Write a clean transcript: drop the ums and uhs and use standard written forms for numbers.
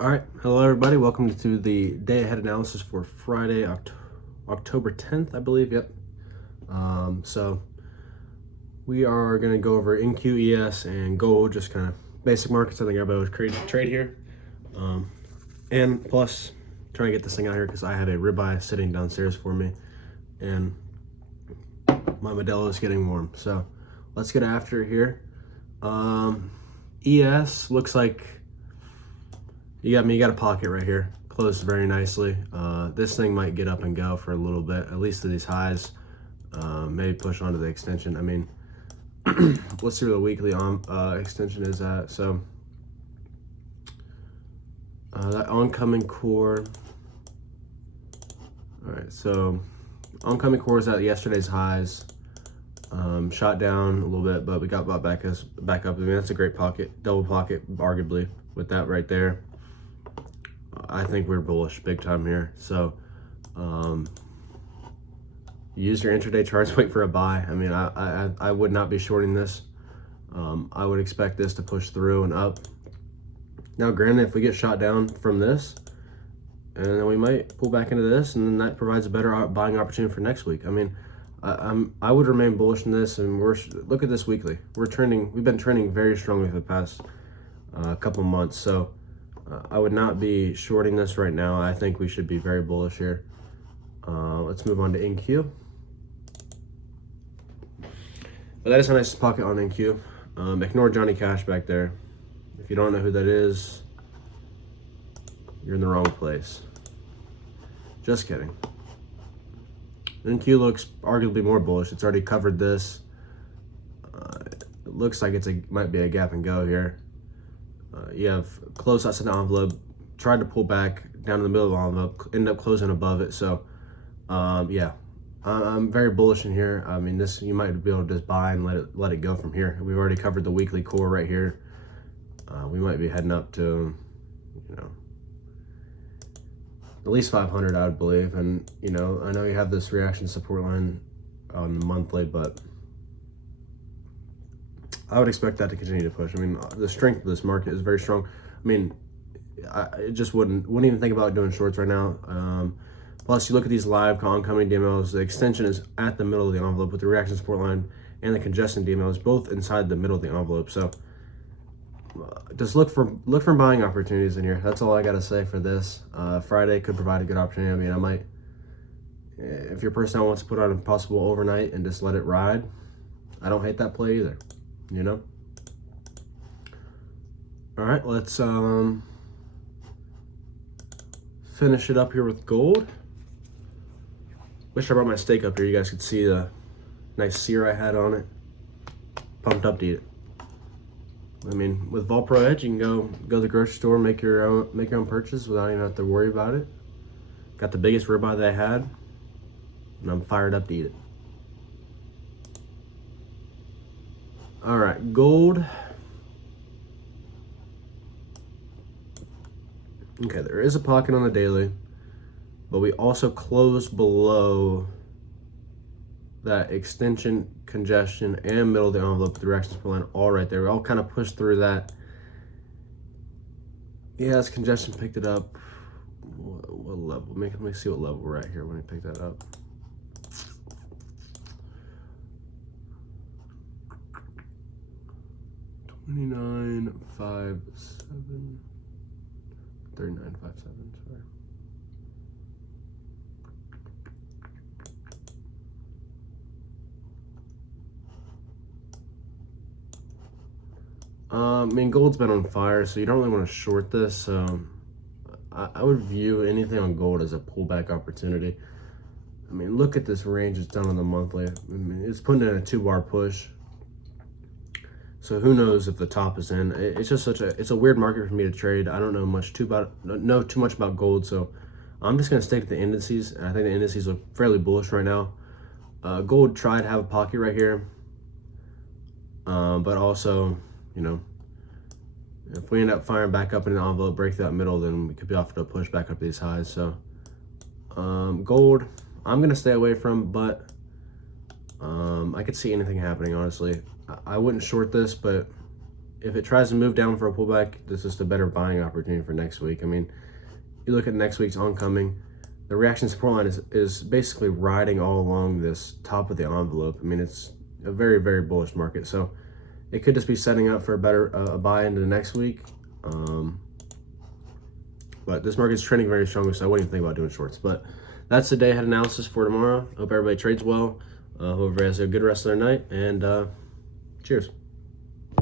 All right, hello everybody. Welcome to the day ahead analysis for Friday, October 10th, I believe. Yep. So we are going to go over NQES and gold, just kind of basic markets. I think everybody would trade here, and plus trying to get this thing out here because I have a ribeye sitting downstairs for me, and my Modelo is getting warm. So let's get after it here. ES looks like you got a pocket right here, closed very nicely. This thing might get up and go for a little bit, at least to these highs. Maybe push onto the extension. I mean, let's see where the weekly extension is at. So that oncoming core. All right, so oncoming core is at yesterday's highs. Shot down a little bit, but we got bought back up. I mean, that's a great pocket, double pocket, arguably, with that right there. I think we're bullish big time here. So use your intraday charts, wait for a buy. I mean, I would not be shorting this. I would expect this to push through and up. Now, granted, if we get shot down from this, and then we might pull back into this, and then that provides a better buying opportunity for next week. I mean, I would remain bullish in this, and look at this weekly. We've been trending very strongly for the past couple months. So I would not be shorting this right now. I think we should be very bullish here. Let's move on to NQ. But that is a nice pocket on NQ. Ignore Johnny Cash back there. If you don't know who that is, you're in the wrong place. Just kidding. NQ looks arguably more bullish. It's already covered this. It looks like might be a gap and go here. You have close outside the envelope, tried to pull back down in the middle of the envelope, ended up closing above it. So, yeah, I'm very bullish in here. I mean, this you might be able to just buy and let it go from here. We've already covered the weekly core right here. We might be heading up to, at least 500, I would believe. And I know you have this reaction support line on the monthly, but I would expect that to continue to push. I mean, the strength of this market is very strong. I mean, I just wouldn't even think about doing shorts right now. Plus, you look at these live oncoming DMLs, the extension is at the middle of the envelope with the reaction support line and the congestion DMLs both inside the middle of the envelope. So just look for buying opportunities in here. That's all I got to say for this. Friday could provide a good opportunity. I mean, if your personnel wants to put on a possible overnight and just let it ride, I don't hate that play either. All right, let's finish it up here with gold. Wish I brought my steak up here. You guys could see the nice sear I had on it. Pumped up to eat it. I mean, with Vol Pro Edge, you can go to the grocery store, make your own purchase without even have to worry about it. Got the biggest ribeye that I had, and I'm fired up to eat it. All right, gold. Okay, there is a pocket on the daily, but we also closed below that extension, congestion, and middle of the envelope with the reaction support line all right there. We all kind of pushed through that. Yes, congestion picked it up. What level? Let me see what level we're at here when we pick that up. $29.57. $39.57. Sorry. I mean, gold's been on fire, so you don't really want to short this. So I would view anything on gold as a pullback opportunity. I mean, look at this range it's done on the monthly. I mean, it's putting in a 2-bar push. So who knows if the top is in? It's just it's a weird market for me to trade. I don't know too much about gold, so I'm just gonna stick to the indices. And I think the indices look fairly bullish right now. Gold tried to have a pocket right here, but also, if we end up firing back up in an envelope, break that middle, then we could be off to a push back up these highs. So gold, I'm gonna stay away from, but I could see anything happening, honestly. I wouldn't short this, but if it tries to move down for a pullback, this is just a better buying opportunity for next week. I mean, you look at next week's oncoming, the reaction support line is basically riding all along this top of the envelope. I mean, it's a very, very bullish market. So it could just be setting up for a better a buy into the next week. But this market's trending very strongly, so I wouldn't even think about doing shorts. But that's the day ahead analysis for tomorrow. Hope everybody trades well. Hope everybody has a good rest of their night, and cheers.